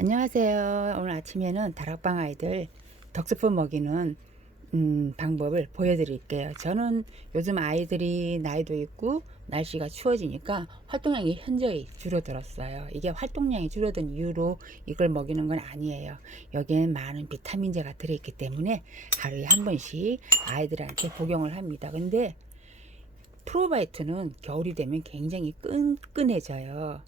안녕하세요. 오늘 아침에는 다락방 아이들 덕스푼 먹이는 음, 방법을 보여드릴게요. 저는 요즘 아이들이 나이도 있고 날씨가 추워지니까 활동량이 현저히 줄어들었어요. 이게 활동량이 줄어든 이유로 이걸 먹이는 건 아니에요. 여기에는 많은 비타민제가 들어있기 때문에 하루에 한 번씩 아이들한테 복용을 합니다. 근데 프로바이트는 겨울이 되면 굉장히 끈끈해져요.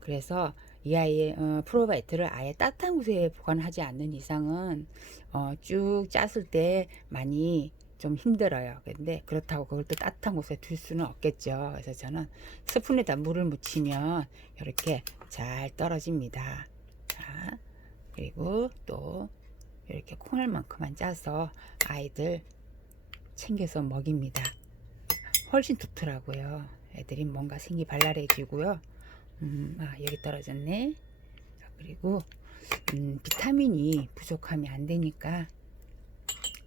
그래서 이 아이의 어, 프로바이트를 아예 따뜻한 곳에 보관하지 않는 이상은 어, 쭉 짰을 때 많이 좀 힘들어요. 근데 그렇다고 그걸 또 따뜻한 곳에 둘 수는 없겠죠. 그래서 저는 스푼에다 물을 묻히면 이렇게 잘 떨어집니다. 자, 그리고 또 이렇게 콩알만큼만 짜서 아이들 챙겨서 먹입니다. 훨씬 좋더라고요. 애들이 뭔가 생기 발랄해지고요. 음, 아, 여기 떨어졌네. 자, 그리고 음, 비타민이 부족하면 안 되니까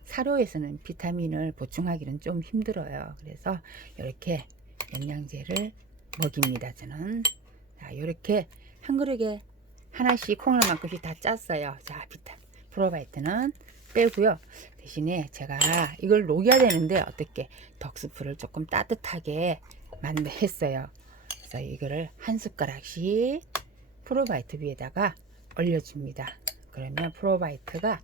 사료에서는 비타민을 보충하기는 좀 힘들어요. 그래서 이렇게 영양제를 먹입니다. 저는 자, 이렇게 한 그릇에 하나씩 콩알만큼씩 다 짰어요. 자, 비타 프로바이트는 빼고요. 대신에 제가 이걸 녹여야 되는데 어떻게 덕스프를 조금 따뜻하게 만들 했어요. 그래서 이거를 한 숟가락씩 프로바이트 위에다가 올려줍니다. 그러면 프로바이트가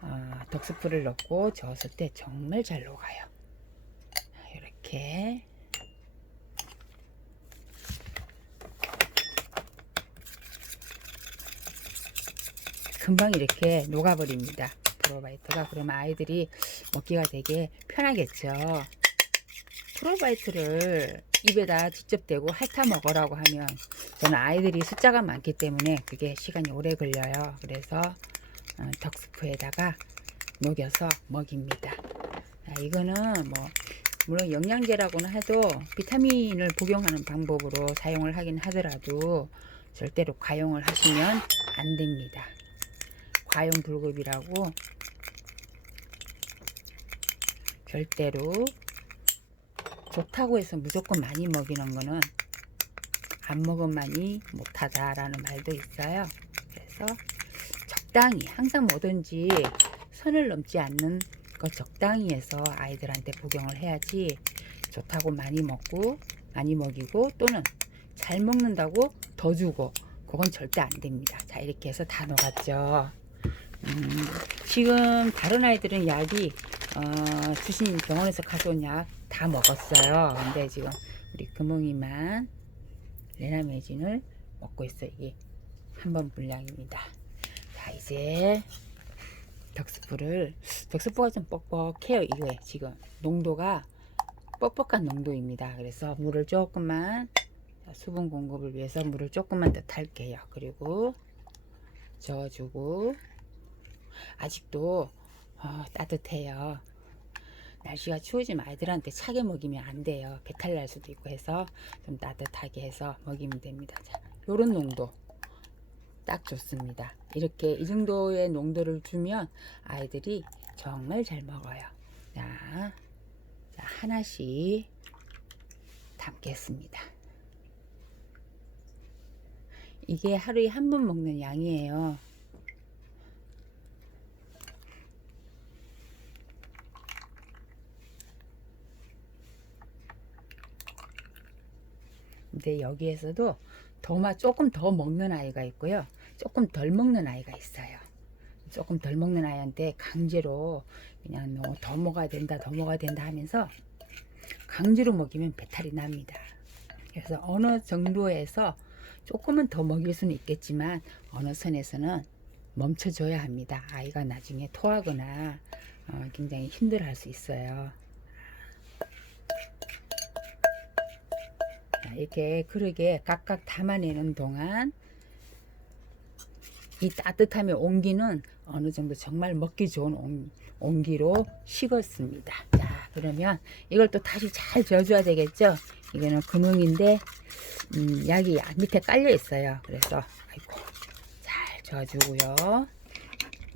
어, 덕스프를 넣고 저었을 때 정말 잘 녹아요. 이렇게 금방 이렇게 녹아버립니다. 프로바이트가 그러면 아이들이 먹기가 되게 편하겠죠. 프로바이트를 입에다 직접 대고 핥아 먹으라고 하면 저는 아이들이 숫자가 많기 때문에 그게 시간이 오래 걸려요. 그래서 어, 덕스프에다가 녹여서 먹입니다. 자, 이거는 뭐 물론 영양제라고는 해도 비타민을 복용하는 방법으로 사용을 하긴 하더라도 절대로 과용을 하시면 안 됩니다. 과용 불급이라고 절대로 좋다고 해서 무조건 많이 먹이는 거는 안 먹은만이 못하다라는 말도 있어요. 그래서 적당히 항상 뭐든지 선을 넘지 않는 거 적당히 해서 아이들한테 복용을 해야지 좋다고 많이 먹고 많이 먹이고 또는 잘 먹는다고 더 주고 그건 절대 안 됩니다. 자 이렇게 해서 다 녹았죠. 음, 지금 다른 아이들은 약이 어, 주신 병원에서 가져온 약 다 먹었어요. 근데 지금 우리 금웅이만 레나메진을 먹고 있어요. 이게 한 번 분량입니다. 자 이제 덕스프를 덕스프가 좀 뻑뻑해요. 이거에 지금 농도가 뻑뻑한 농도입니다. 그래서 물을 조금만 수분 공급을 위해서 물을 조금만 더 탈게요. 그리고 저어주고 아직도 어, 따뜻해요. 날씨가 추워지면 아이들한테 차게 먹이면 안 돼요. 배탈 날 수도 있고 해서 좀 따뜻하게 해서 먹이면 됩니다. 자, 요런 농도 딱 좋습니다. 이렇게 이 정도의 농도를 주면 아이들이 정말 잘 먹어요. 자, 자 하나씩 담겠습니다. 이게 하루에 한 번 먹는 양이에요. 근데 여기에서도 더 조금 더 먹는 아이가 있고요. 조금 덜 먹는 아이가 있어요. 조금 덜 먹는 아이한테 강제로 그냥 너더 먹어야 된다, 더 먹어야 된다 하면서 강제로 먹이면 배탈이 납니다. 그래서 어느 정도에서 조금은 더 먹일 수는 있겠지만 어느 선에서는 멈춰줘야 합니다. 아이가 나중에 토하거나 어, 굉장히 힘들어 할 수 있어요. 이렇게 그릇에 각각 담아내는 동안 이 따뜻함의 온기는 어느 정도 정말 먹기 좋은 온, 온기로 식었습니다. 자, 그러면 이걸 또 다시 잘 저어줘야 되겠죠? 이거는 금흥인데, 음, 약이 밑에 깔려 있어요. 그래서, 아이고, 잘 저어주고요.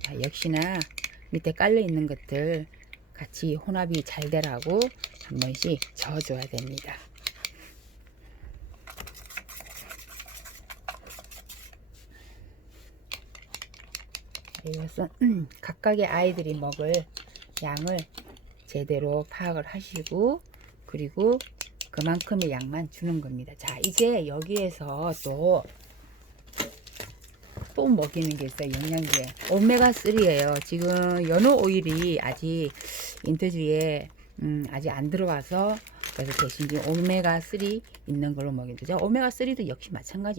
자, 역시나 밑에 깔려 있는 것들 같이 혼합이 잘 되라고 한 번씩 저어줘야 됩니다. 이것은 각각의 아이들이 먹을 양을 제대로 파악을 하시고 그리고 그만큼의 양만 주는 겁니다. 자, 이제 여기에서 또, 또 먹이는 게 있어요. 영양제. 오메가3예요. 지금 연어 오일이 아직 인터뷰에 음, 아직 안 들어와서 그래서 대신 지금 오메가3 있는 걸로 먹이죠. 오메가3도 역시 마찬가지입니다.